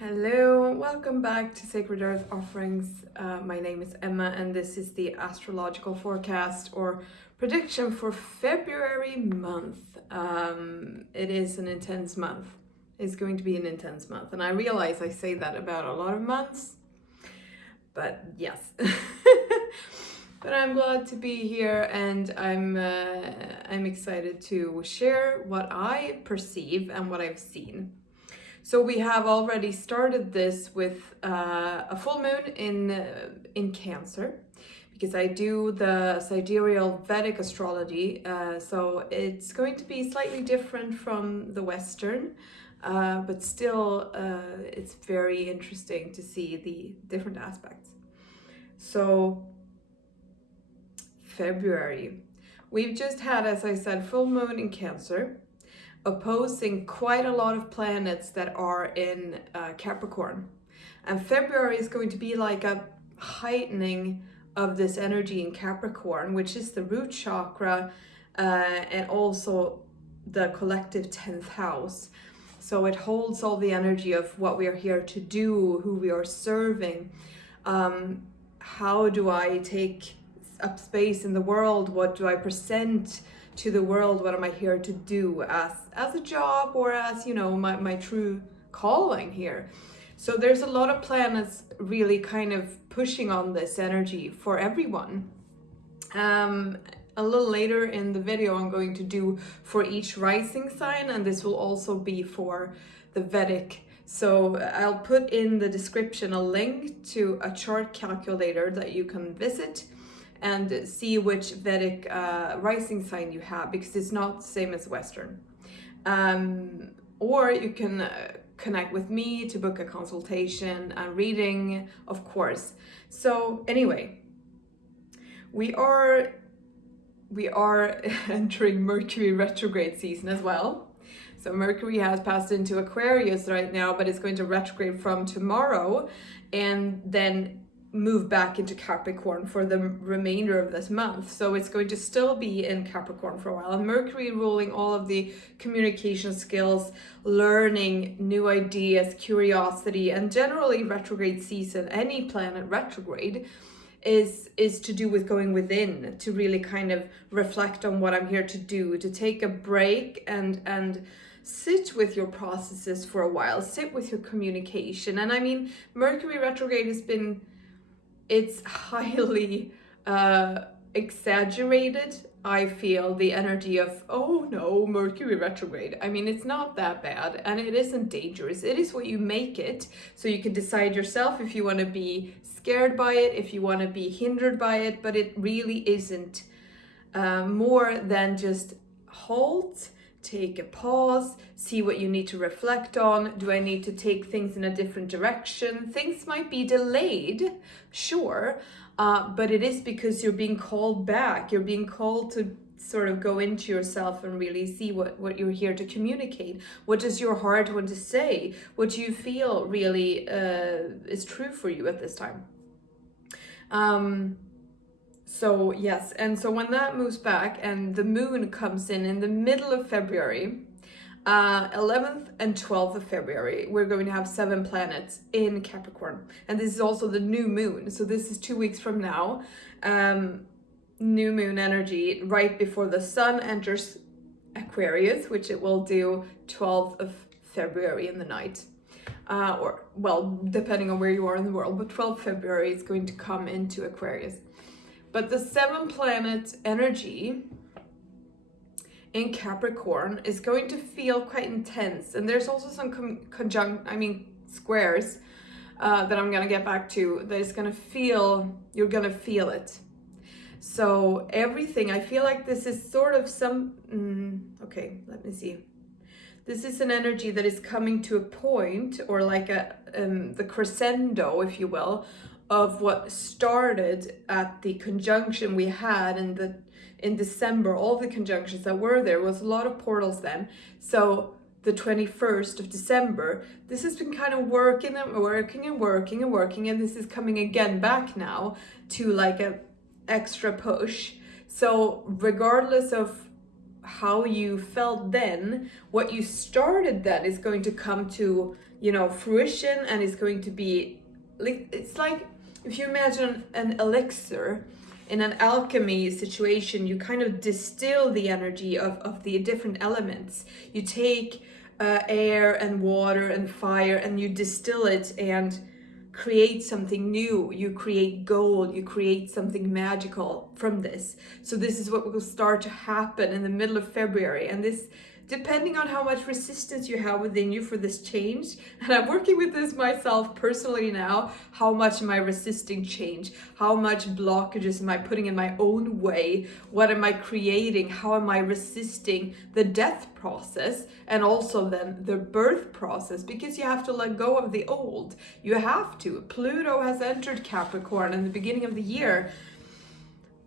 Hello, welcome back to Sacred Earth Offerings. My name is Emma and this is the astrological forecast or prediction for February month. It is an intense month. It's going to be an intense month, and I realize I say that about a lot of months, but yes. But I'm glad to be here, and I'm excited to share what I perceive and what I've seen. So we have already started this with a full moon in Cancer, because I do the sidereal Vedic astrology. So it's going to be slightly different from the Western, but still it's very interesting to see the different aspects. So February, we've just had, as I said, full moon in Cancer, opposing quite a lot of planets that are in Capricorn. And February is going to be like a heightening of this energy in Capricorn, which is the root chakra and also the collective 10th house. So it holds all the energy of what we are here to do, who we are serving. How do I take up space in the world? What do I present to the world? What am I here to do as a job, or as, you know, my true calling here? So there's a lot of planets really kind of pushing on this energy for everyone. A little later in the video I'm going to do for each rising sign, and this will also be for the Vedic. So I'll put in the description a link to a chart calculator that you can visit and see which Vedic rising sign you have, because it's not the same as Western. Or you can connect with me to book a consultation and reading, of course. So anyway, we are entering Mercury retrograde season as well. So Mercury has passed into Aquarius right now, but it's going to retrograde from tomorrow and then move back into Capricorn for the remainder of this month. So it's going to still be in Capricorn for a while. And Mercury ruling all of the communication skills, learning new ideas, curiosity, and generally retrograde season, any planet retrograde, is to do with going within, to really kind of reflect on what I'm here to do, to take a break and sit with your processes for a while, sit with your communication. And I mean, Mercury retrograde it's highly exaggerated. I feel the energy of, oh no, Mercury retrograde. I mean, it's not that bad, and it isn't dangerous. It is what you make it. So you can decide yourself if you want to be scared by it, if you want to be hindered by it, but it really isn't more than just halt, take a pause, see what you need to reflect on. Do I need to take things in a different direction? Things might be delayed, sure, but it is because you're being called back. You're being called to sort of go into yourself and really see what you're here to communicate. What does your heart want to say? What do you feel really is true for you at this time? So yes, and so when that moves back and the moon comes in the middle of February, 11th and 12th of February, we're going to have 7 planets in Capricorn. And this is also the new moon. So this is 2 weeks from now. New moon energy right before the sun enters Aquarius, which it will do 12th of February in the night. Or, well, depending on where you are in the world, but 12th February is going to come into Aquarius. But the 7 planet energy in Capricorn is going to feel quite intense. And there's also some squares that I'm going to get back to that is going to feel, you're going to feel it. So everything, I feel like this is sort of okay, let me see. This is an energy that is coming to a point, or like the crescendo, if you will, of what started at the conjunction we had in December. All the conjunctions that were there was a lot of portals then. So the 21st of December, this has been kind of working, and this is coming again back now to like a extra push. So regardless of how you felt then, what you started then is going to come to, you know, fruition, and it's going to be like, it's like if you imagine an elixir in an alchemy situation, you kind of distill the energy of the different elements. You take air and water and fire, and you distill it and create something new. You create gold, you create something magical from this. So this is what will start to happen in the middle of February. And this, depending on how much resistance you have within you for this change, and I'm working with this myself personally now, how much am I resisting change? How much blockages am I putting in my own way? What am I creating? How am I resisting the death process, and also then the birth process? Because you have to let go of the old. You have to. Pluto has entered Capricorn in the beginning of the year.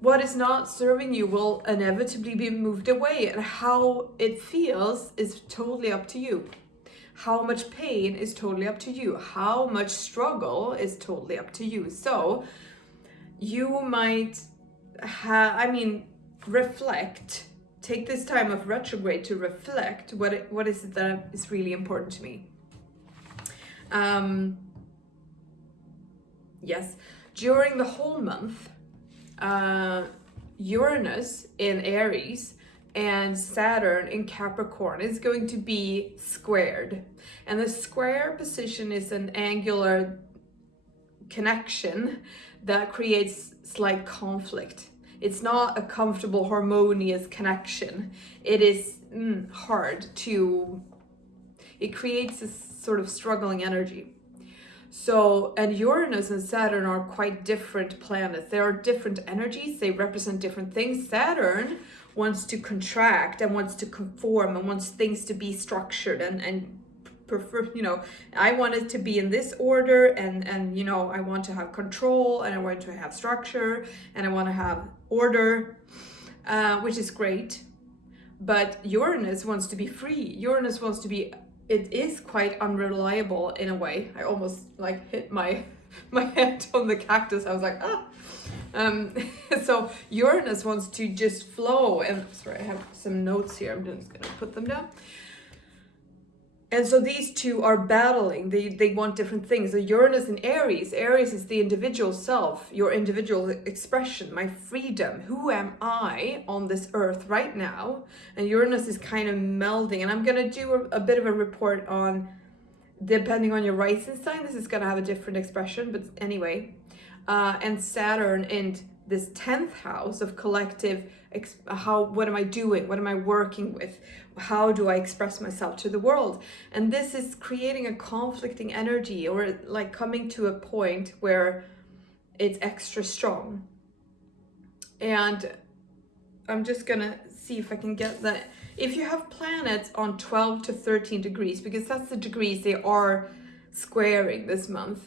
What is not serving you will inevitably be moved away, and how it feels is totally up to you. How much pain is totally up to you. How much struggle is totally up to you. So you might reflect. Take this time of retrograde to reflect what is it that is really important to me. Yes, during the whole month, Uranus in Aries and Saturn in Capricorn is going to be squared. And the square position is an angular connection that creates slight conflict. It's not a comfortable, harmonious connection. It is hard to, it creates a sort of struggling energy. So, and Uranus and Saturn are quite different planets. They are different energies. They represent different things. Saturn wants to contract and wants to conform and wants things to be structured and prefer, you know, I want it to be in this order, and you know, I want to have control, and I want to have structure, and I want to have order, which is great. But Uranus wants to be free. Uranus wants to be, it is quite unreliable in a way. I almost like hit my head on the cactus. I was like, ah. So Uranus wants to just flow. And sorry, I have some notes here. I'm just gonna put them down. And so these two are battling. They want different things. So Uranus and Aries. Aries is the individual self, your individual expression, my freedom. Who am I on this earth right now? And Uranus is kind of melding. And I'm going to do a bit of a report on, depending on your rising sign, this is going to have a different expression. But anyway, and Saturn in this 10th house of collective, what am I doing? What am I working with? How do I express myself to the world? And this is creating a conflicting energy, or like coming to a point where it's extra strong. And I'm just gonna see if I can get that. If you have planets on 12 to 13 degrees, because that's the degrees they are squaring this month.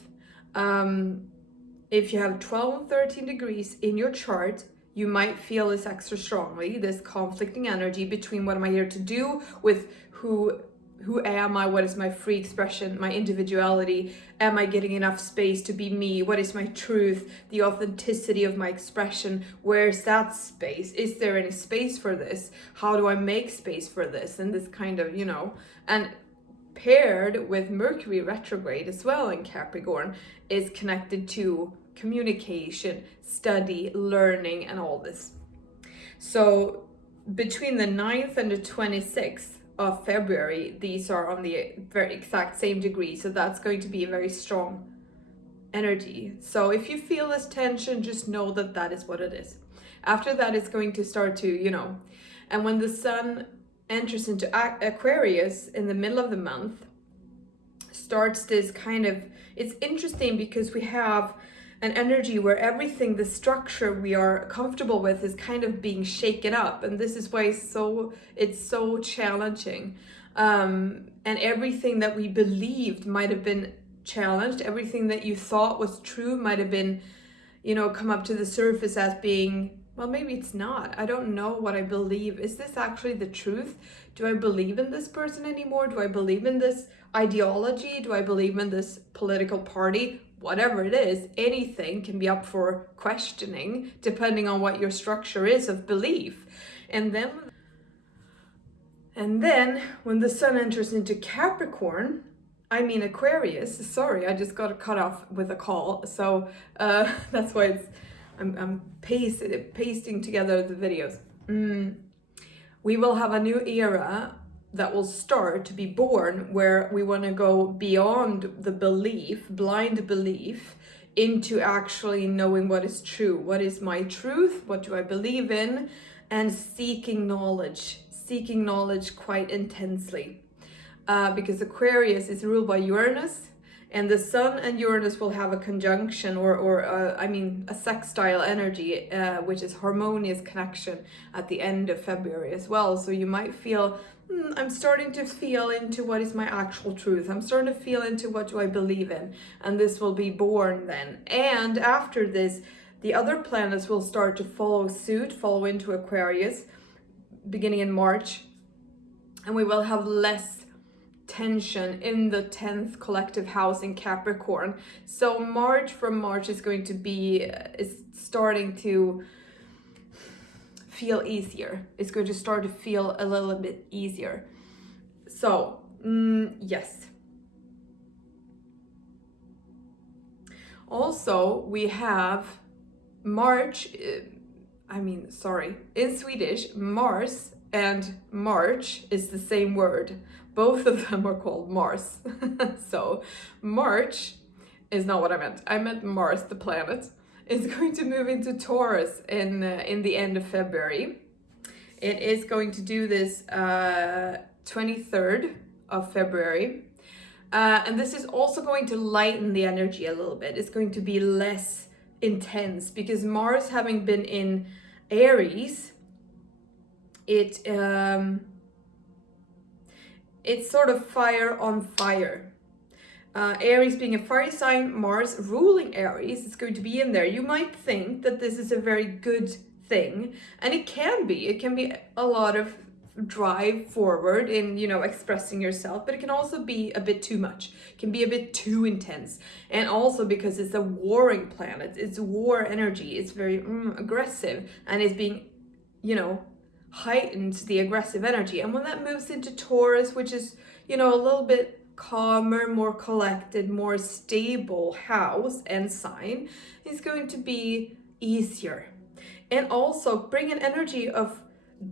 If you have 12 and 13 degrees in your chart, you might feel this extra strongly, this conflicting energy between what am I here to do with who am I, what is my free expression, my individuality, am I getting enough space to be me, what is my truth, the authenticity of my expression, where's that space, is there any space for this, how do I make space for this, and this kind of, you know, and paired with Mercury retrograde as well in Capricorn is connected to communication, study, learning, and all this. So between the 9th and the 26th of February, these are on the very exact same degree. So that's going to be a very strong energy. So if you feel this tension, just know that that is what it is. After that, it's going to start to, you know, and when the sun enters into Aquarius in the middle of the month, starts this kind of, it's interesting because we have an energy where everything, the structure we are comfortable with is kind of being shaken up. And this is why it's so challenging. And everything that we believed might have been challenged. Everything that you thought was true might have been, you know, come up to the surface as being, well, maybe it's not. I don't know what I believe. Is this actually the truth? Do I believe in this person anymore? Do I believe in this ideology? Do I believe in this political party? Whatever it is, anything can be up for questioning depending on what your structure is of belief. And then And then when the sun enters into Capricorn, Aquarius, sorry, I just got cut off with a call. So that's why I'm pasting together the videos. We will have a new era that will start to be born, where we want to go beyond the blind belief, into actually knowing what is true. What is my truth? What do I believe in? And seeking knowledge quite intensely. Because Aquarius is ruled by Uranus, and the sun and Uranus will have a conjunction or a sextile energy, which is harmonious connection at the end of February as well. So you might feel, I'm starting to feel into what is my actual truth. I'm starting to feel into what do I believe in, and this will be born then. And after this, the other planets will start to follow into Aquarius, beginning in March, and we will have less tension in the 10th collective house in Capricorn. So March is going to be, is starting to feel easier. It's going to start to feel a little bit easier. So, yes. Also, we have March, in Swedish, Mars and March is the same word. Both of them are called Mars. So March is not what I meant. I meant Mars, the planet, is going to move into Taurus in the end of February. It is going to do this 23rd of February. And this is also going to lighten the energy a little bit. It's going to be less intense, because Mars, having been in Aries, it's sort of fire on fire. Aries being a fire sign, Mars ruling Aries is going to be in there. You might think that this is a very good thing, and it can be. It can be a lot of drive forward in, expressing yourself, but it can also be a bit too much. It can be a bit too intense. And also because it's a warring planet, it's war energy, it's very aggressive, and it's being, heightened, the aggressive energy. And when that moves into Taurus, which is, a little bit calmer, more collected, more stable house and sign, is going to be easier. And also bring an energy of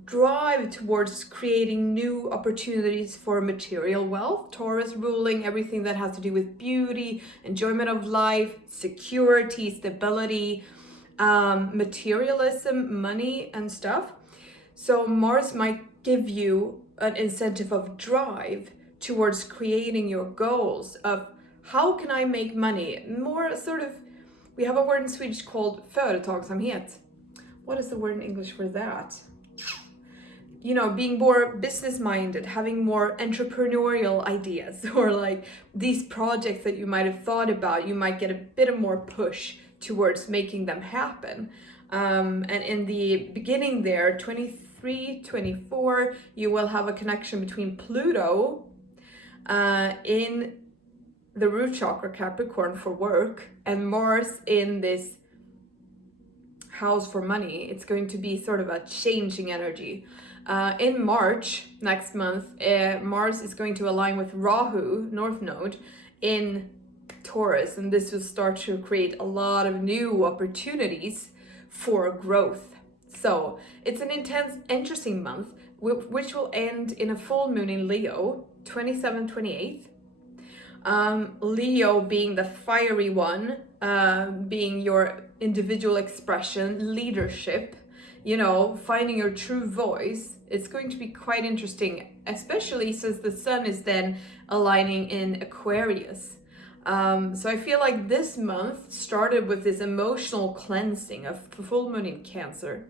drive towards creating new opportunities for material wealth. Taurus ruling everything that has to do with beauty, enjoyment of life, security, stability, materialism, money and stuff. So Mars might give you an incentive of drive towards creating your goals of how can I make money? More sort of, we have a word in Swedish called företagsamhet. What is the word in English for that? Being more business-minded, having more entrepreneurial ideas, or like these projects that you might have thought about, you might get a bit of more push towards making them happen. And in the beginning there, 23, 24, you will have a connection between Pluto in the root chakra, Capricorn, for work, and Mars in this house for money. It's going to be sort of a changing energy. In March, next month, Mars is going to align with Rahu, North Node, in Taurus, and this will start to create a lot of new opportunities for growth. So it's an intense, interesting month, which will end in a full moon in Leo, 27th, 28th. Leo being the fiery one, being your individual expression, leadership, finding your true voice. It's going to be quite interesting, especially since the sun is then aligning in Aquarius. So I feel like this month started with this emotional cleansing of full moon in Cancer,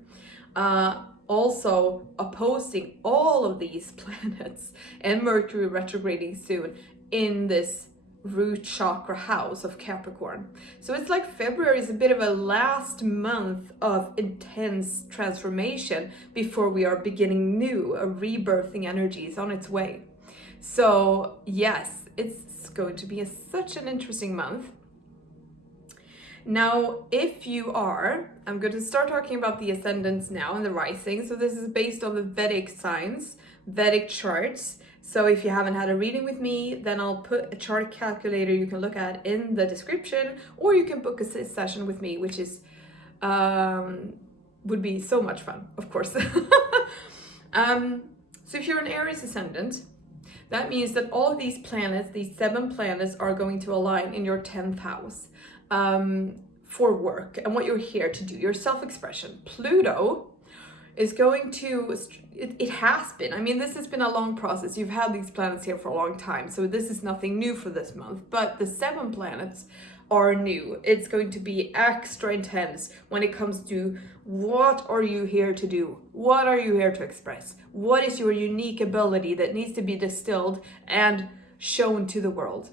also opposing all of these planets, and Mercury retrograding soon in this root chakra house of Capricorn. So it's like February is a bit of a last month of intense transformation before we are beginning new, a rebirthing energy is on its way. So yes, it's going to be such an interesting month. Now, if you are, I'm going to start talking about the ascendants now and the rising. So this is based on the Vedic signs, Vedic charts. So if you haven't had a reading with me, then I'll put a chart calculator you can look at in the description, or you can book a session with me, which is would be so much fun, of course. So if you're an Aries ascendant, that means that all of these planets, these 7 planets, are going to align in your 10th house for work and what you're here to do, your self-expression. Pluto is going to, it has been, I mean, this has been a long process. You've had these planets here for a long time, so this is nothing new for this month, but the 7 planets are new. It's going to be extra intense when it comes to what are you here to do? What are you here to express? What is your unique ability that needs to be distilled and shown to the world?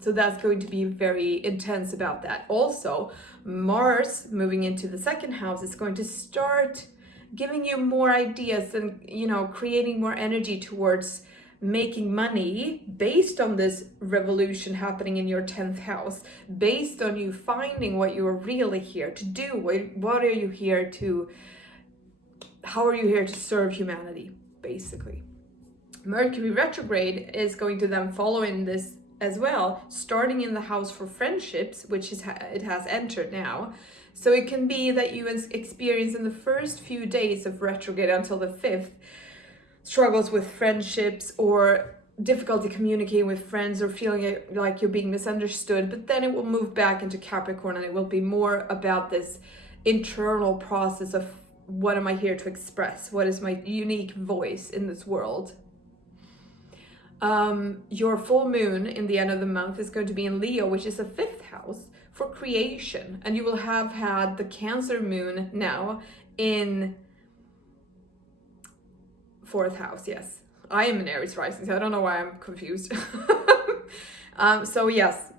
So that's going to be very intense about that. Also, Mars moving into the 2nd house is going to start giving you more ideas and, you know, creating more energy towards making money based on this revolution happening in your 10th house, based on you finding what you're really here to do. What are you here to, how are you here to serve humanity, basically. Mercury retrograde is going to then follow in this as well, starting in the house for friendships, which it has entered now. So it can be that you experience in the first few days of retrograde until the 5th, struggles with friendships or difficulty communicating with friends or feeling like you're being misunderstood, but then it will move back into Capricorn and it will be more about this internal process of what am I here to express? What is my unique voice in this world? Your full moon in the end of the month is going to be in Leo, which is the 5th house for creation, and you will have had the Cancer moon now in 4th house. Yes, I am an Aries rising, so I don't know why I'm confused. So yes,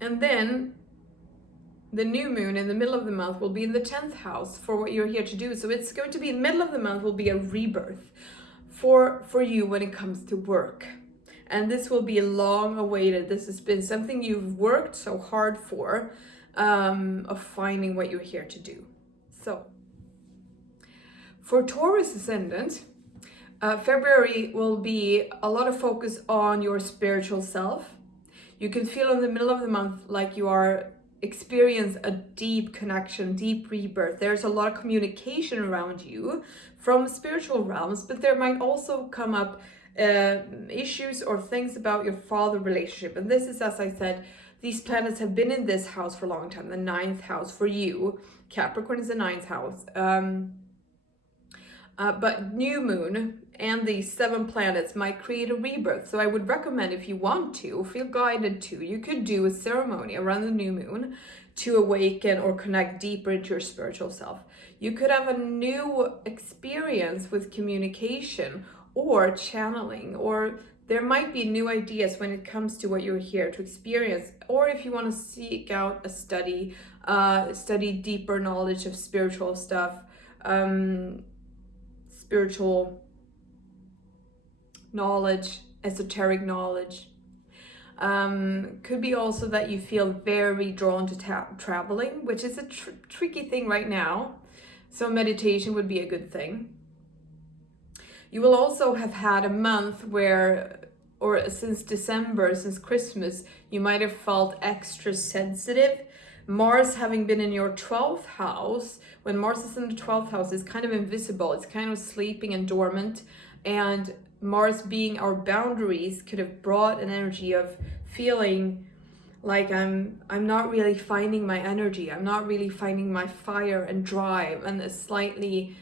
and then the new moon in the middle of the month will be in the 10th house for what you're here to do. So it's going to be in the middle of the month will be a rebirth for you when it comes to work. And this will be long awaited. This has been something you've worked so hard for, of finding what you're here to do. So for Taurus ascendant, February will be a lot of focus on your spiritual self. You can feel in the middle of the month like you are experience a deep connection, deep rebirth. There's a lot of communication around you from spiritual realms, but there might also come up issues or things about your father relationship. And this is, as I said, these planets have been in this house for a long time, the 9th house for you. Capricorn is the 9th house. But new moon and these 7 planets might create a rebirth. So I would recommend, if you want to, feel guided to, you could do a ceremony around the new moon to awaken or connect deeper into your spiritual self. You could have a new experience with communication or channeling, or there might be new ideas when it comes to what you're here to experience. Or if you want to seek out a study deeper knowledge of spiritual stuff, spiritual knowledge, esoteric knowledge. Could be also that you feel very drawn to traveling, which is a tricky thing right now. So meditation would be a good thing. You will also have had a month where, or since December, since Christmas, you might have felt extra sensitive. Mars having been in your 12th house, when Mars is in the 12th house, it's kind of invisible. It's kind of sleeping and dormant. And Mars being our boundaries could have brought an energy of feeling like I'm not really finding my energy. I'm not really finding my fire and drive, and slightly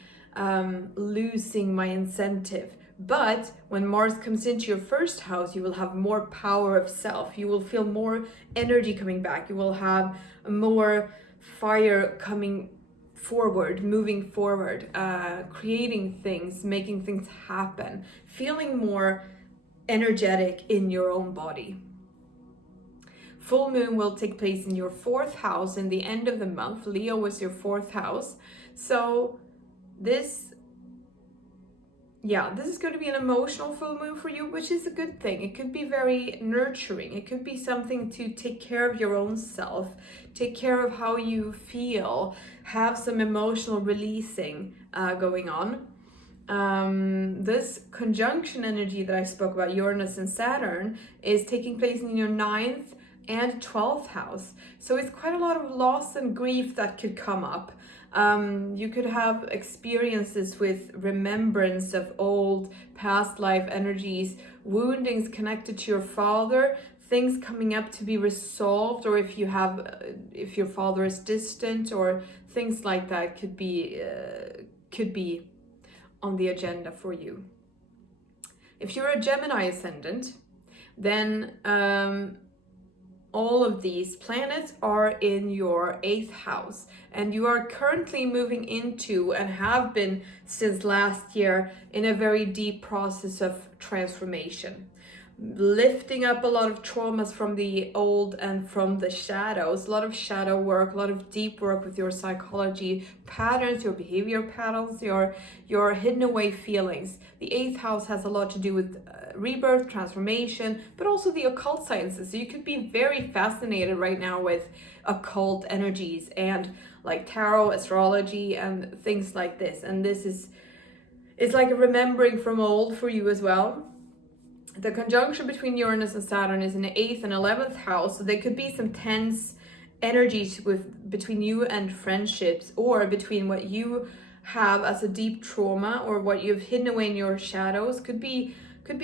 losing my incentive. But when Mars comes into your 1st house, you will have more power of self. You will feel more energy coming back. You will have more fire coming forward, moving forward, creating things, making things happen, feeling more energetic in your own body. Full moon will take place in your 4th house in the end of the month. Leo was your 4th house. So this, yeah, this is going to be an emotional full moon for you, which is a good thing. It could be very nurturing. It could be something to take care of your own self, take care of how you feel, have some emotional releasing going on. This conjunction energy that I spoke about, Uranus and Saturn, is taking place in your 9th and 12th house. So it's quite a lot of loss and grief that could come up. You could have experiences with remembrance of old past life energies, woundings connected to your father, things coming up to be resolved, or if your father is distant, or things like that could be on the agenda for you. If you're a Gemini ascendant, then all of these planets are in your 8th house, and you are currently moving into, and have been since last year, in a very deep process of transformation, lifting up a lot of traumas from the old and from the shadows, a lot of shadow work, a lot of deep work with your psychology patterns, your behavior patterns, your hidden away feelings. The 8th house has a lot to do with rebirth, transformation, but also the occult sciences. So you could be very fascinated right now with occult energies and like tarot, astrology, and things like this. And this is, it's like a remembering from old for you as well. The conjunction between Uranus and Saturn is in the 8th and 11th house, so there could be some tense energies between you and friendships, or between what you have as a deep trauma or what you've hidden away in your shadows. Could be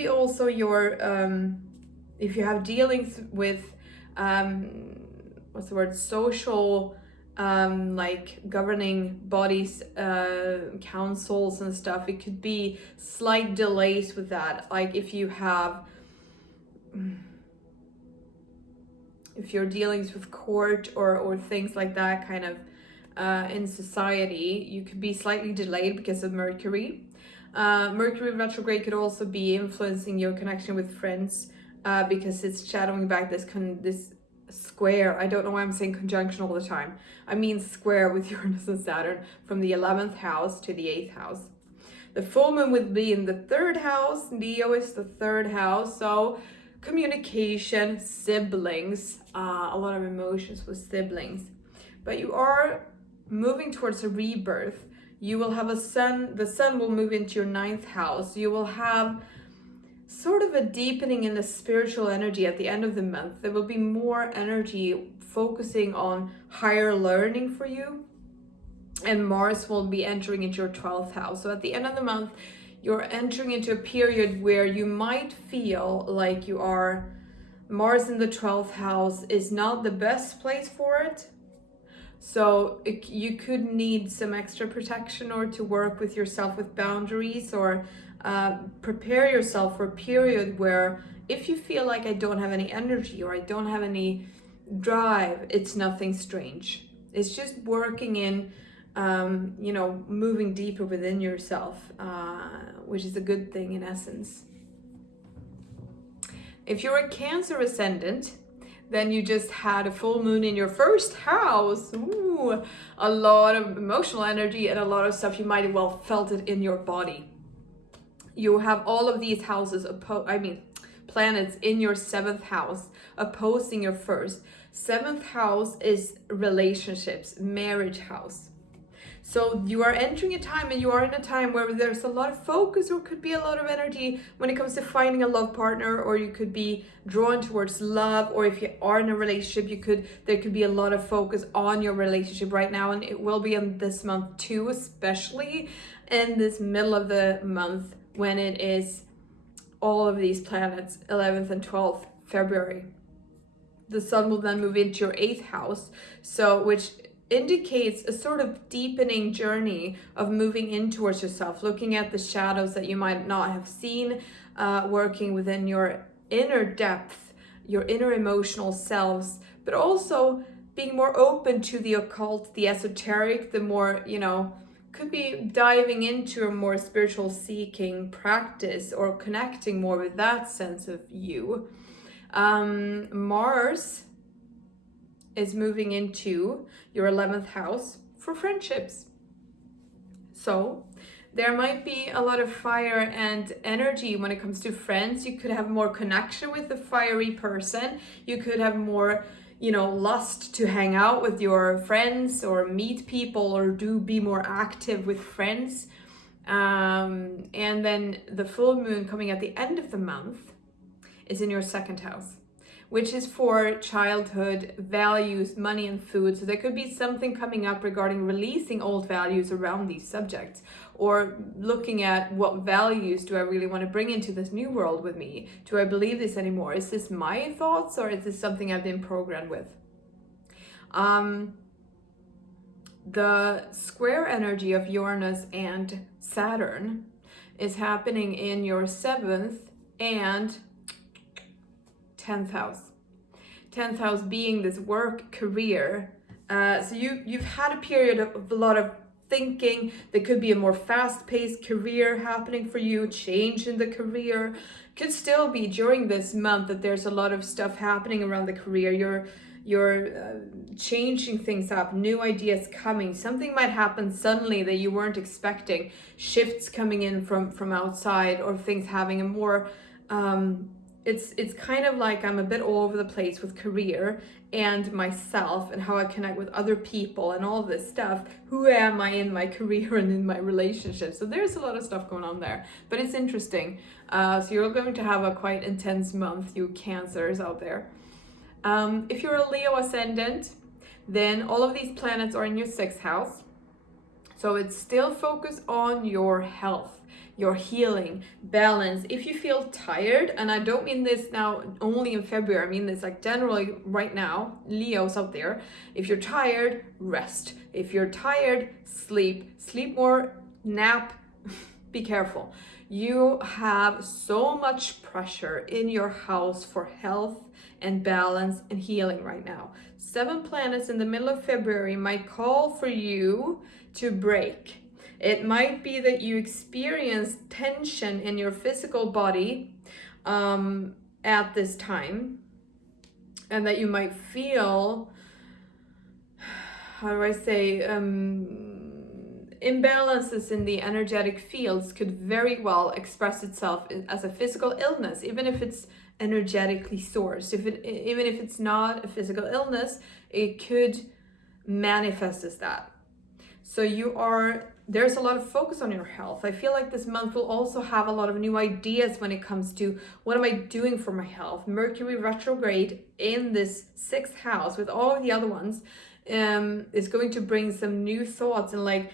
also your if you have dealings with what's the word, social like governing bodies, councils and stuff. It could be slight delays with that, like if you're dealings with court or things like that kind of in society, you could be slightly delayed because of Mercury. Mercury retrograde could also be influencing your connection with friends because it's shadowing back this square. I don't know why I'm saying conjunction all the time. I mean square with Uranus and Saturn from the 11th house to the 8th house. The full moon would be in the 3rd house. Leo is the 3rd house, so communication, siblings, a lot of emotions with siblings. But you are moving towards a rebirth. You will have the sun will move into your 9th house. You will have sort of a deepening in the spiritual energy at the end of the month. There will be more energy focusing on higher learning for you, and Mars will be entering into your 12th house. So at the end of the month, you're entering into a period where you might feel like Mars in the 12th house is not the best place for it. So you could need some extra protection, or to work with yourself with boundaries, or prepare yourself for a period where if you feel like I don't have any energy or I don't have any drive, it's nothing strange. It's just working in, moving deeper within yourself, which is a good thing in essence. If you're a Cancer ascendant, then you just had a full moon in your 1st house. Ooh, a lot of emotional energy and a lot of stuff. You might have well felt it in your body. You have all of these houses, planets in your 7th house opposing your 1st. 7th house is relationships, marriage house. So you are entering a time, and you are in a time where there's a lot of focus, or could be a lot of energy when it comes to finding a love partner, or you could be drawn towards love, or if you are in a relationship, there could be a lot of focus on your relationship right now, and it will be in this month too, especially in this middle of the month when it is all of these planets, 11th and 12th February. The sun will then move into your 8th house, which indicates a sort of deepening journey of moving in towards yourself, looking at the shadows that you might not have seen, working within your inner depth, your inner emotional selves, but also being more open to the occult, the esoteric, the more, could be diving into a more spiritual seeking practice, or connecting more with that sense of you. Mars is moving into your 11th house for friendships. So There might be a lot of fire and energy when it comes to friends. You could have more connection with the fiery person. You could have more, lust to hang out with your friends or meet people or be more active with friends. And then the full moon coming at the end of the month is in your second house, which is for childhood values, money and food. So there could be something coming up regarding releasing old values around these subjects, or looking at what values do I really want to bring into this new world with me? Do I believe this anymore? Is this my thoughts, or is this something I've been programmed with? The square energy of Uranus and Saturn is happening in your 7th and 10th house. 10th house being this work career. So you've had a period of a lot of thinking. There could be a more fast-paced career happening for you, change in the career. Could still be during this month that there's a lot of stuff happening around the career. You're changing things up, new ideas coming. Something might happen suddenly that you weren't expecting. Shifts coming in from outside, or things having a more it's kind of like I'm a bit all over the place with career and myself and how I connect with other people and all this stuff. Who am I in my career and in my relationship? So there's a lot of stuff going on there, but it's interesting. So you're going to have a quite intense month, you Cancers out there. If you're a Leo ascendant, then all of these planets are in your 6th house. So it's still focused on your health, your healing, balance. If you feel tired, and I don't mean this now only in February, I mean this like generally right now, Leos out there. If you're tired, rest. If you're tired, sleep more, nap, be careful. You have so much pressure in your house for health and balance and healing right now. 7 planets in the middle of February might call for you to break. It might be that you experience tension in your physical body at this time, and that you might feel, how do I say, imbalances in the energetic fields could very well express itself as a physical illness, even if it's energetically sourced. Even if it's not a physical illness, it could manifest as that. So there's a lot of focus on your health. I feel like this month will also have a lot of new ideas when it comes to what am I doing for my health. Mercury retrograde in this 6th house with all of the other ones is going to bring some new thoughts and like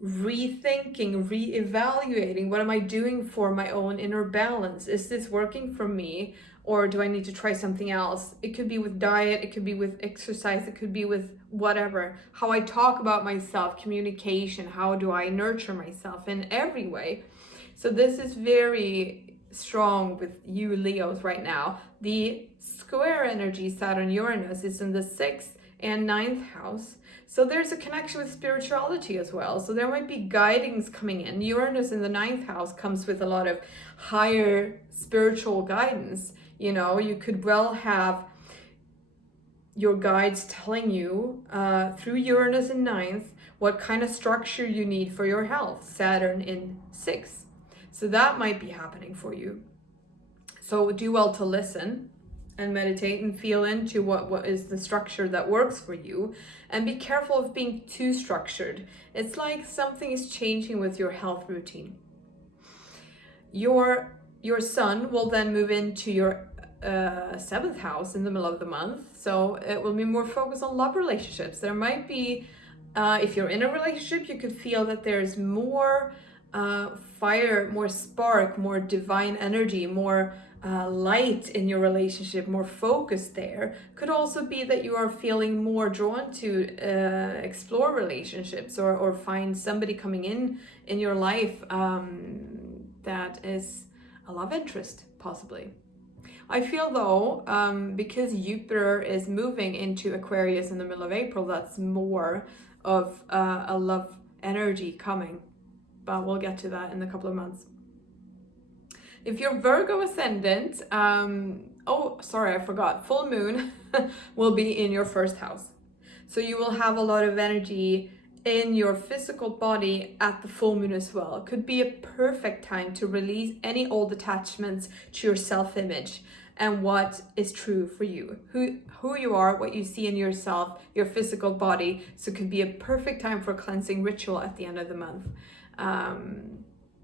rethinking, reevaluating, what am I doing for my own inner balance? Is this working for me, or do I need to try something else? It could be with diet, it could be with exercise, it could be with whatever. How I talk about myself, communication, how do I nurture myself in every way? So this is very strong with you Leos right now. The square energy Saturn-Uranus is in the 6th and 9th house. So there's a connection with spirituality as well. So there might be guidings coming in. Uranus in the 9th house comes with a lot of higher spiritual guidance. You could well have your guides telling you through Uranus in 9th what kind of structure you need for your health. Saturn in 6th. So that might be happening for you. So do well to listen and meditate and feel into what is the structure that works for you, and be careful of being too structured. It's like something is changing with your health routine. Your sun will then move into your 7th house in the middle of the month, so it will be more focused on love relationships. There might be, if you're in a relationship, you could feel that there's more fire, more spark, more divine energy, more light in your relationship, more focus there. Could also be that you are feeling more drawn to explore relationships or find somebody coming in your life that is a love interest, possibly. I feel though, because Jupiter is moving into Aquarius in the middle of April, that's more of a love energy coming, but we'll get to that in a couple of months. If you're Virgo ascendant, I forgot, full moon will be in your 1st house. So you will have a lot of energy in your physical body at the full moon as well. It could be a perfect time to release any old attachments to your self-image and what is true for you, who you are, what you see in yourself, your physical body. So it could be a perfect time for cleansing ritual at the end of the month.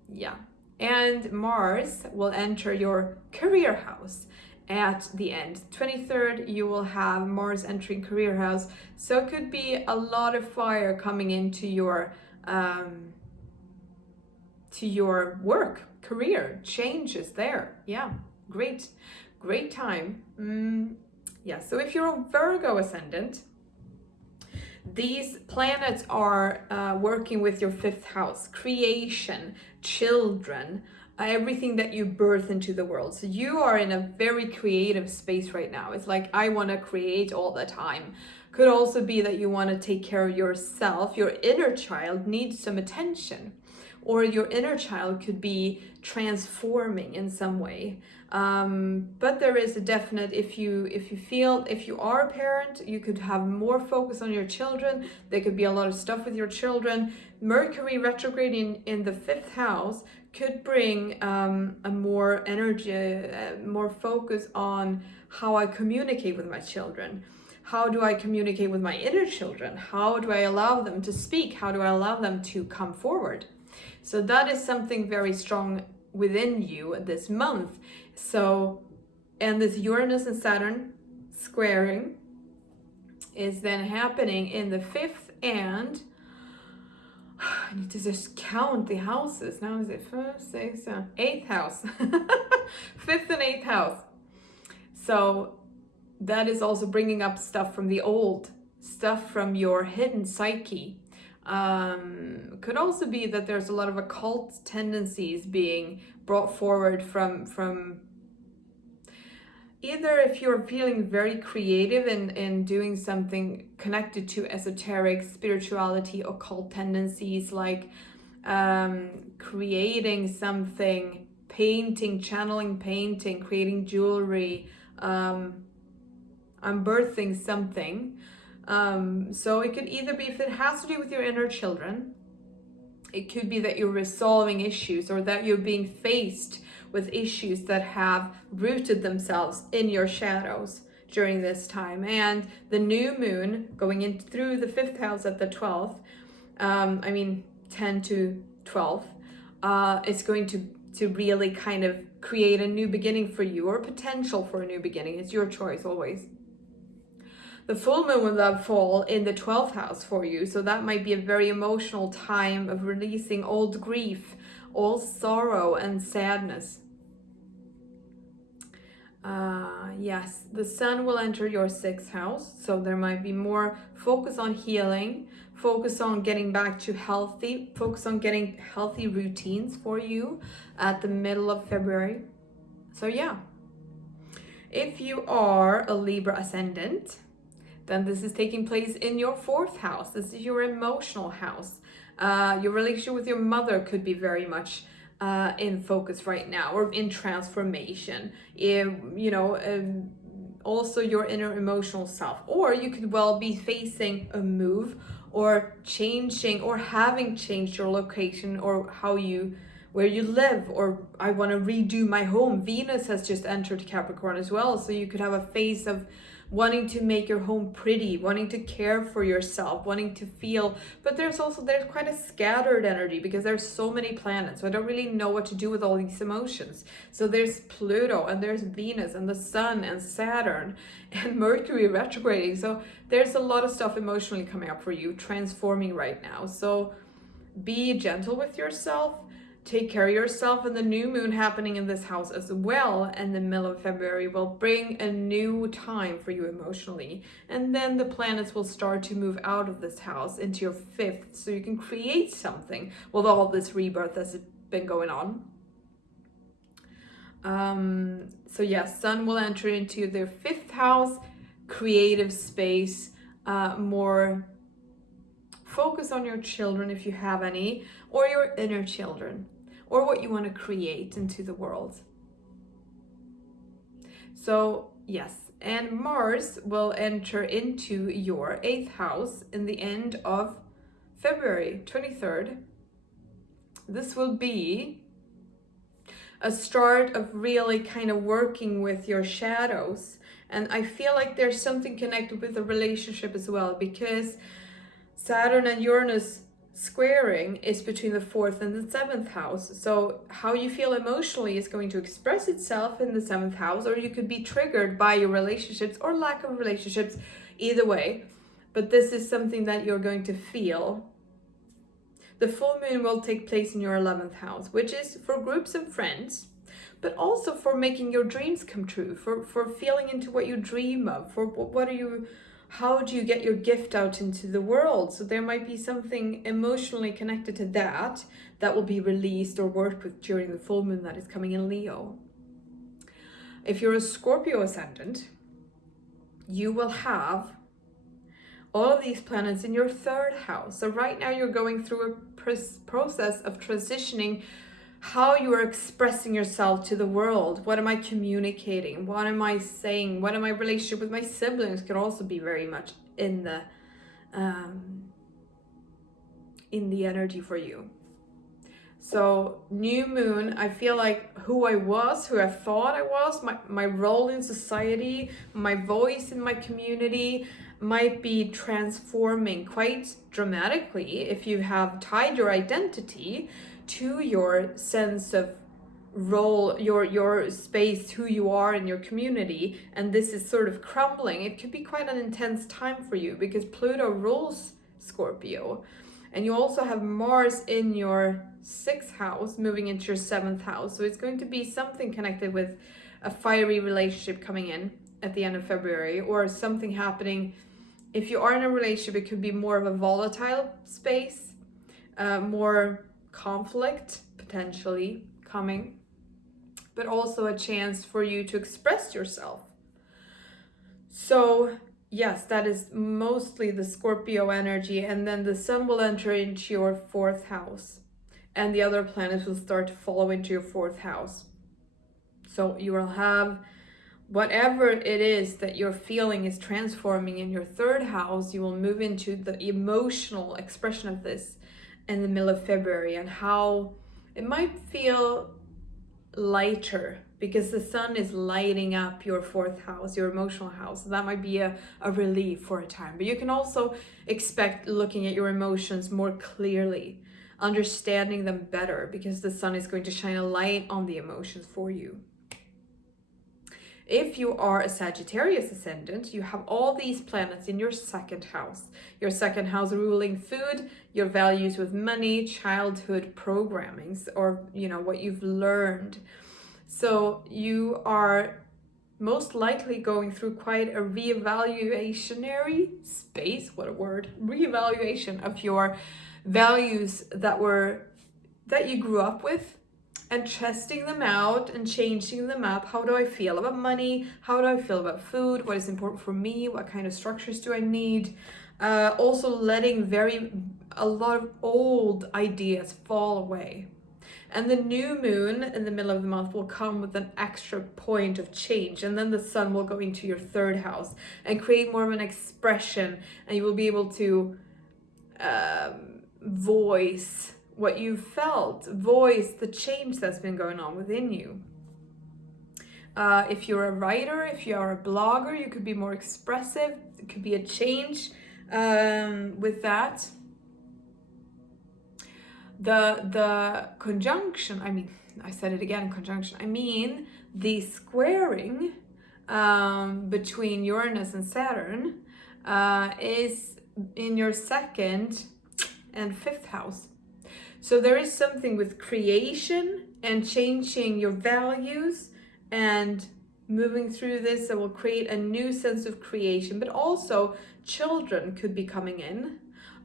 Yeah. And Mars will enter your career house at the end. 23rd, you will have Mars entering career house. So it could be a lot of fire coming into your to your work, career, changes there. Yeah, great time. Yeah, so if you're a Virgo ascendant, these planets are working with your 5th house, creation, children, everything that you birth into the world. So you are in a very creative space right now. It's like, I want to create all the time. Could also be that you want to take care of yourself. Your inner child needs some attention, or your inner child could be transforming in some way. But there is a definite, if you are a parent, you could have more focus on your children. There could be a lot of stuff with your children. Mercury retrograding in the 5th house could bring a more energy, more focus on how I communicate with my children. How do I communicate with my inner children? How do I allow them to speak? How do I allow them to come forward? So that is something very strong within you this month. So, and this Uranus and Saturn squaring is then happening in the 5th, and I need to just count the houses. Now is it 1st, 6th, 8th house. 5th and 8th house. So that is also bringing up stuff from the old, stuff from your hidden psyche. Could also be that there's a lot of occult tendencies being brought forward from either if you're feeling very creative in doing something connected to esoteric spirituality, occult tendencies, like creating something, painting, channeling painting, creating jewelry, unbirthing something. So it could either be, if it has to do with your inner children, it could be that you're resolving issues, or that you're being faced with issues that have rooted themselves in your shadows during this time. And the new moon going in through the 5th house at the 12th, 10 to 12, it's going to really kind of create a new beginning for you, or potential for a new beginning. It's your choice always. The full moon will fall in the 12th house for you. So that might be a very emotional time of releasing old grief, old sorrow and sadness. Yes, the sun will enter your 6th house. So there might be more focus on healing, focus on getting back to healthy, focus on getting healthy routines for you at the middle of February. So yeah, if you are a Libra ascendant, then this is taking place in your 4th house. This is your emotional house. Your relationship with your mother could be very much in focus right now, or in transformation. Also your inner emotional self. Or you could well be facing a move, or changing, or having changed your location, or where you live, or I want to redo my home. Venus has just entered Capricorn as well. So you could have a phase of wanting to make your home pretty, wanting to care for yourself, wanting to feel, but there's quite a scattered energy because there's so many planets. So I don't really know what to do with all these emotions. So there's Pluto, and there's Venus, and the Sun, and Saturn, and Mercury retrograding. So there's a lot of stuff emotionally coming up for you, transforming right now. So be gentle with yourself. Take care of yourself, and the new moon happening in this house as well in the middle of February will bring a new time for you emotionally. And then the planets will start to move out of this house into your 5th, so you can create something with all this rebirth that's been going on. So yes, Sun will enter into their 5th house, creative space, more focus on your children if you have any, or your inner children, or what you want to create into the world. So yes, and Mars will enter into your 8th house in the end of February 23rd, this will be a start of really kind of working with your shadows. And I feel like there's something connected with the relationship as well, because Saturn and Uranus squaring is between the 4th and the 7th house. So how you feel emotionally is going to express itself in the 7th house, or you could be triggered by your relationships or lack of relationships, either way. But this is something that you're going to feel. The full moon will take place in your 11th house, which is for groups and friends, but also for making your dreams come true, for feeling into what you dream of, for how do you get your gift out into the world? So there might be something emotionally connected to that will be released or worked with during the full moon that is coming in Leo. If you're a Scorpio ascendant, you will have all of these planets in your 3rd house. So right now you're going through a process of transitioning how you are expressing yourself to the world. What am I communicating? What am I saying? What am my relationship with my siblings could also be very much in the energy for you. So new moon, I feel like who I thought I was, my role in society, my voice in my community might be transforming quite dramatically if you have tied your identity to your sense of role, your space, who you are in your community, and this is sort of crumbling. It could be quite an intense time for you because Pluto rules Scorpio, and you also have Mars in your 6th house moving into your 7th house. So it's going to be something connected with a fiery relationship coming in at the end of February, or something happening. If you are in a relationship, it could be more of a volatile space, more conflict potentially coming, but also a chance for you to express yourself. So yes, that is mostly the Scorpio energy, and then the sun will enter into your 4th house and the other planets will start to follow into your 4th house. So you will have whatever it is that you're feeling is transforming in your 3rd house. You will move into the emotional expression of this in the middle of February, and how it might feel lighter because the sun is lighting up your 4th house, your emotional house. So that might be a relief for a time. But you can also expect looking at your emotions more clearly, understanding them better, because the sun is going to shine a light on the emotions for you. If you are a Sagittarius ascendant, you have all these planets in your 2nd house. Your 2nd house ruling food, your values with money, childhood programmings, or what you've learned. So you are most likely going through quite a reevaluationary space, reevaluation of your values that you grew up with, and testing them out and changing them up. How do I feel about money? How do I feel about food? What is important for me? What kind of structures do I need? Also letting a lot of old ideas fall away. And the new moon in the middle of the month will come with an extra point of change. And then the sun will go into your 3rd house and create more of an expression. And you will be able to voice what you felt, voice the change that's been going on within you. If you're a writer, if you are a blogger, you could be more expressive. It could be a change with that. The conjunction, I said it again, conjunction. The squaring between Uranus and Saturn is in your 2nd and 5th house. So there is something with creation and changing your values and moving through this that will create a new sense of creation, but also children could be coming in,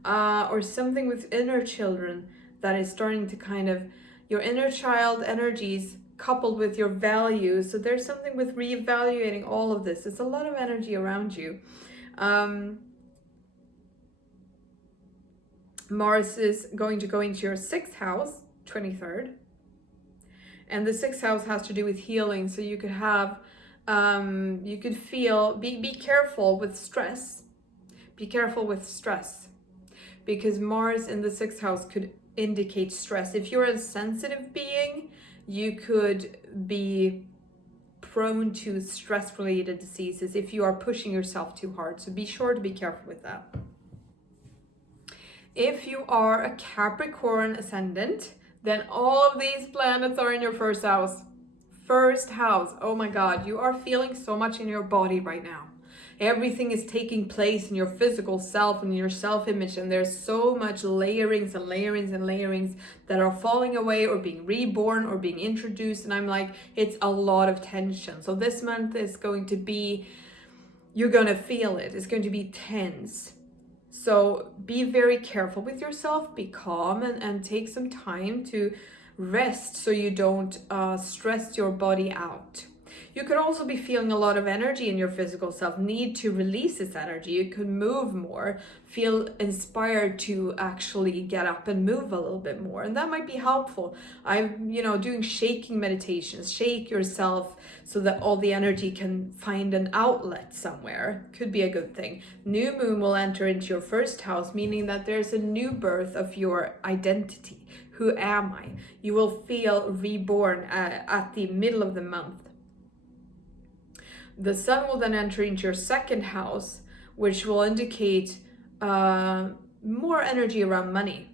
or something with inner children that is starting to kind of, your inner child energies coupled with your values. So there's something with reevaluating all of this. It's a lot of energy around you. Mars is going to go into your 6th house, 23rd. And the 6th house has to do with healing. So you could have, you could feel, be careful with stress. Be careful with stress. because Mars in the 6th house could indicate stress. If you're a sensitive being, you could be prone to stress-related diseases if you are pushing yourself too hard. So be sure to be careful with that. If you are a Capricorn ascendant, then all of these planets are in your 1st house. 1st house. Oh my God, you are feeling so much in your body right now. Everything is taking place in your physical self and your self-image, and there's so much layerings and layerings and layerings that are falling away or being reborn or being introduced. And I'm like, it's a lot of tension. So this month is going to be, you're going to feel it. It's going to be tense. So be very careful with yourself, be calm, and take some time to rest so you don't stress your body out. You could also be feeling a lot of energy in your physical self, need to release this energy. You could move more, feel inspired to actually get up and move a little bit more. And that might be helpful. I'm, doing shaking meditations, shake yourself so that all the energy can find an outlet somewhere. Could be a good thing. New moon will enter into your 1st house, meaning that there's a new birth of your identity. Who am I? You will feel reborn at the middle of the month. The sun will then enter into your 2nd house, which will indicate more energy around money.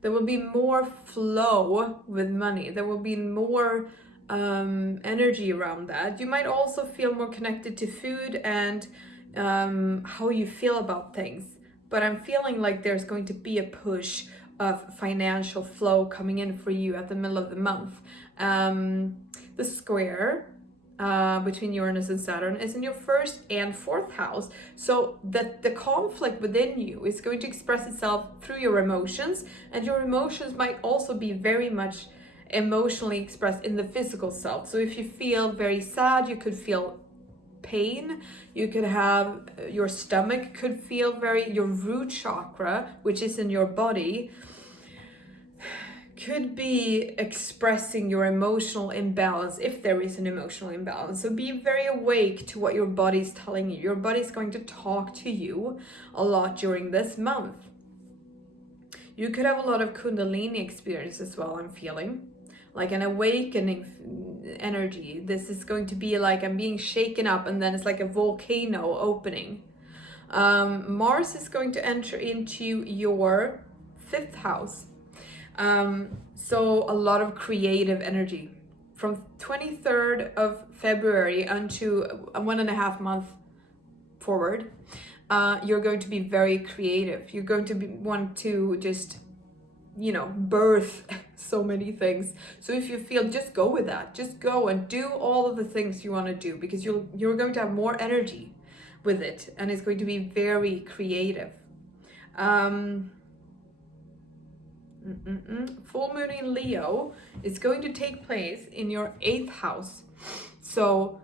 There will be more flow with money. There will be more energy around that. You might also feel more connected to food and how you feel about things. But I'm feeling like there's going to be a push of financial flow coming in for you at the middle of the month. The square between Uranus and Saturn is in your 1st and 4th house. So that the conflict within you is going to express itself through your emotions, and your emotions might also be very much emotionally expressed in the physical self. So if you feel very sad, you could feel pain. You could have your stomach could feel your root chakra, which is in your body, could be expressing your emotional imbalance, if there is an emotional imbalance. So be very awake to what your body's telling you. Your body's going to talk to you a lot during this month. You could have a lot of Kundalini experience as well, I'm feeling. Like an awakening energy. This is going to be like I'm being shaken up, and then it's like a volcano opening. Mars is going to enter into your 5th house. So a lot of creative energy from 23rd of February unto 1.5 months forward. You're going to be very creative. You're going to want to just, birth so many things. So if you feel, just go with that. Just go and do all of the things you want to do, because you're going to have more energy with it, and it's going to be very creative. Full moon in Leo is going to take place in your 8th house. So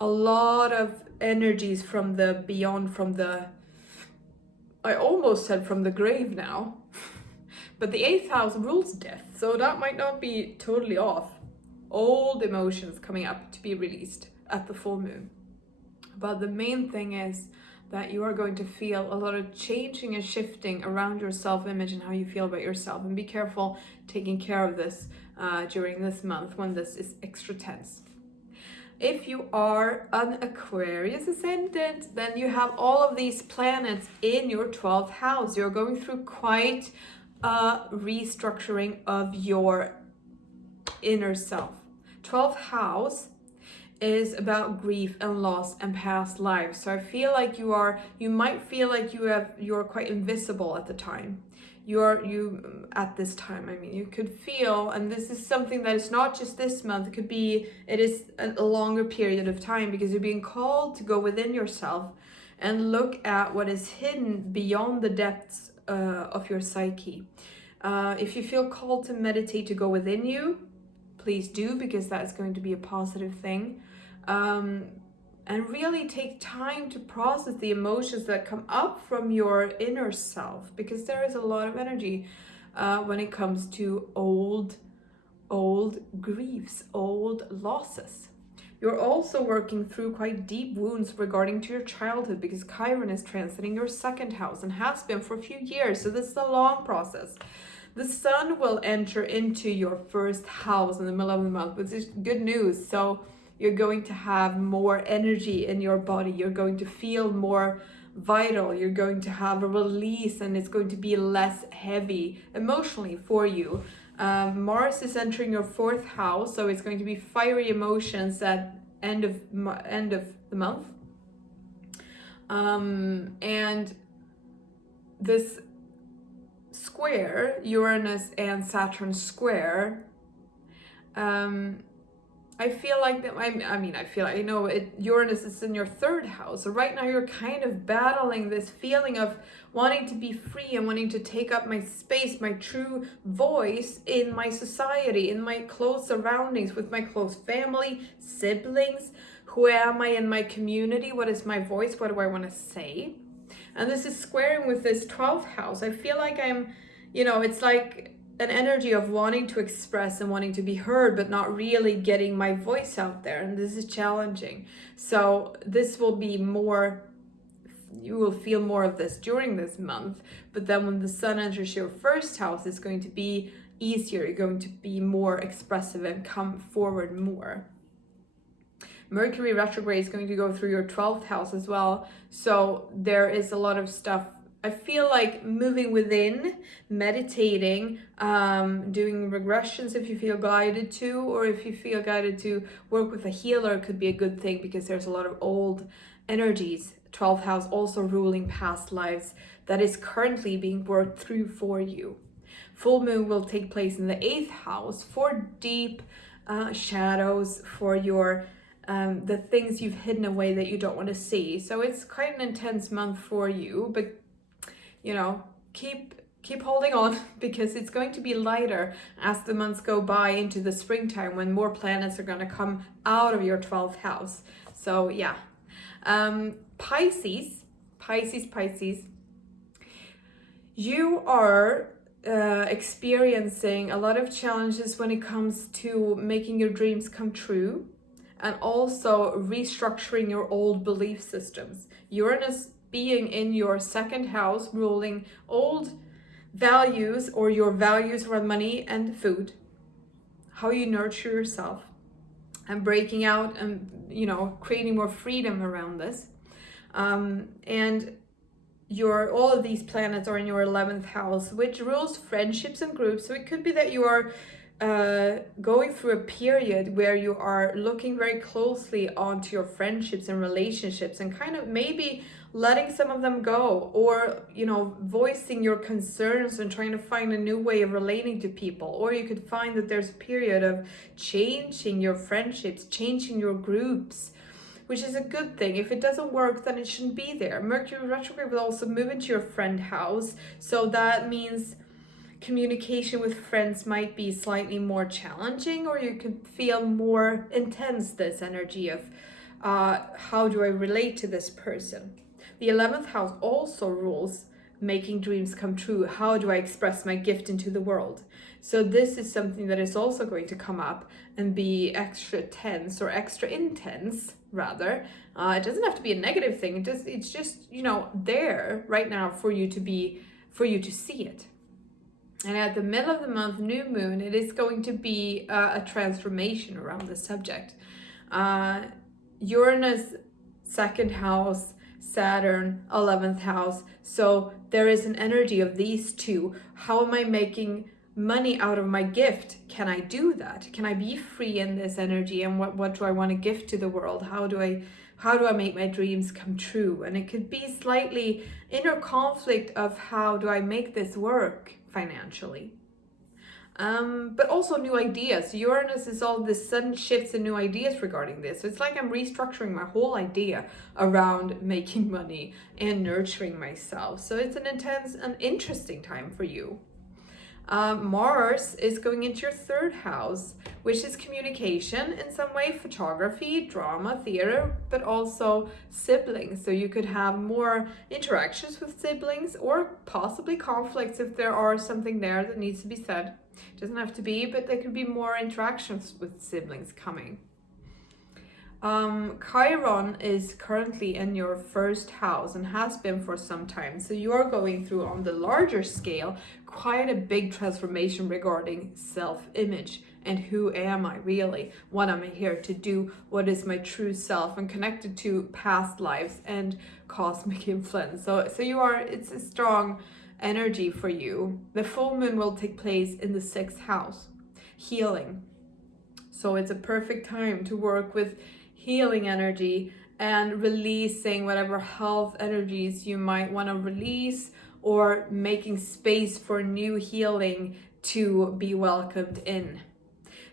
a lot of energies from the beyond, I almost said from the grave now, but the 8th house rules death. So that might not be totally off. Old emotions coming up to be released at the full moon. But the main thing is that you are going to feel a lot of changing and shifting around your self-image and how you feel about yourself. And be careful taking care of this during this month when this is extra tense. If you are an Aquarius ascendant, then you have all of these planets in your 12th house. You're going through quite a restructuring of your inner self. 12th house is about grief and loss and past lives. So I feel like you might feel like you're quite invisible at the time. At this time, you could feel, and this is something that is not just this month, it is a longer period of time, because you're being called to go within yourself and look at what is hidden beyond the depths of your psyche. If you feel called to meditate, to go within you, please do, because that's going to be a positive thing. And really take time to process the emotions that come up from your inner self, because there is a lot of energy when it comes to old griefs, old losses. You're also working through quite deep wounds regarding to your childhood, because Chiron is transiting your second house and has been for a few years. So this is a long process. The sun will enter into your first house in the middle of the month, which is good news. So you're going to have more energy in your body. You're going to feel more vital. You're going to have a release, and it's going to be less heavy emotionally for you. Mars is entering your fourth house, so it's going to be fiery emotions at end of the month. And this square, Uranus and Saturn square, I feel like that. I know Uranus is in your third house. So right now you're kind of battling this feeling of wanting to be free and wanting to take up my space, my true voice in my society, in my close surroundings, with my close family, siblings. Who am I in my community? What is my voice? What do I want to say? And this is squaring with this 12th house. I feel like I'm, it's like an energy of wanting to express and wanting to be heard, but not really getting my voice out there. And this is challenging. So this will be more, you will feel more of this during this month. But then when the sun enters your first house, it's going to be easier. You're going to be more expressive and come forward more. Mercury retrograde is going to go through your 12th house as well. So there is a lot of stuff. I feel like moving within, meditating, doing regressions if you feel guided to, or if you feel guided to work with a healer could be a good thing, because there's a lot of old energies. 12th house also ruling past lives that is currently being worked through for you. Full moon will take place in the 8th house for deep shadows, for your the things you've hidden away that you don't want to see. So it's quite an intense month for you, but keep holding on, because it's going to be lighter as the months go by into the springtime, when more planets are going to come out of your 12th house. So yeah. Pisces, you are experiencing a lot of challenges when it comes to making your dreams come true, and also restructuring your old belief systems. Uranus being in your second house, ruling old values, or your values around money and food, how you nurture yourself, and breaking out and creating more freedom around this. And all of these planets are in your 11th house, which rules friendships and groups. So it could be that you are going through a period where you are looking very closely onto your friendships and relationships, and kind of maybe letting some of them go, or voicing your concerns and trying to find a new way of relating to people. Or you could find that there's a period of changing your friendships, changing your groups, which is a good thing. If it doesn't work, then it shouldn't be there. Mercury retrograde will also move into your friend house, so that means communication with friends might be slightly more challenging, or you could feel more intense, this energy of how do I relate to this person. The 11th house also rules making dreams come true. How do I express my gift into the world? So this is something that is also going to come up and be extra tense, or extra intense rather. It doesn't have to be a negative thing. It's just there right now for you to see it. And at the middle of the month, new moon, it is going to be a transformation around the subject. Uranus, second house, Saturn, 11th house. So there is an energy of these two. How am I making money out of my gift? Can I do that? Can I be free in this energy? And what do I want to gift to the world? How do I make my dreams come true? And it could be slightly inner conflict of how do I make this work financially. But also new ideas. Uranus is all the sudden shifts and new ideas regarding this. So it's like I'm restructuring my whole idea around making money and nurturing myself. So it's an intense and interesting time for you. Mars is going into your third house, which is communication in some way, photography, drama, theater, but also siblings. So you could have more interactions with siblings, or possibly conflicts if there are something there that needs to be said. It doesn't have to be, but there could be more interactions with siblings coming. Chiron is currently in your first house and has been for some time. So you are going through, on the larger scale, quite a big transformation regarding self-image. And who am I really? What am I here to do? What is my true self? And connected to past lives and cosmic influence. So it's a strong energy for you. The full moon will take place in the 6th house, healing. So it's a perfect time to work with healing energy and releasing whatever health energies you might want to release, or making space for new healing to be welcomed in.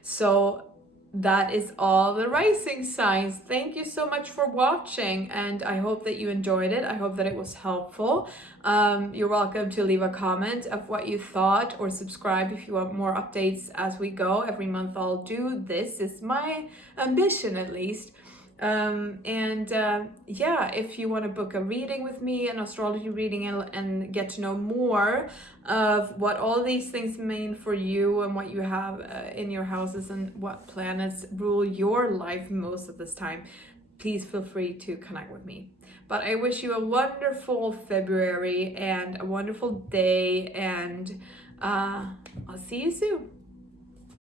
So that is all the rising signs. Thank you so much for watching, and I hope that you enjoyed it. I hope that it was helpful. You're welcome to leave a comment of what you thought, or subscribe if you want more updates as we go. Every month I'll do this. It's my ambition, at least. Yeah, if you want to book a reading with me, an astrology reading, and get to know more of what all these things mean for you and what you have in your houses and what planets rule your life most of this time, please feel free to connect with me. But I wish you a wonderful February and a wonderful day, and I'll see you soon.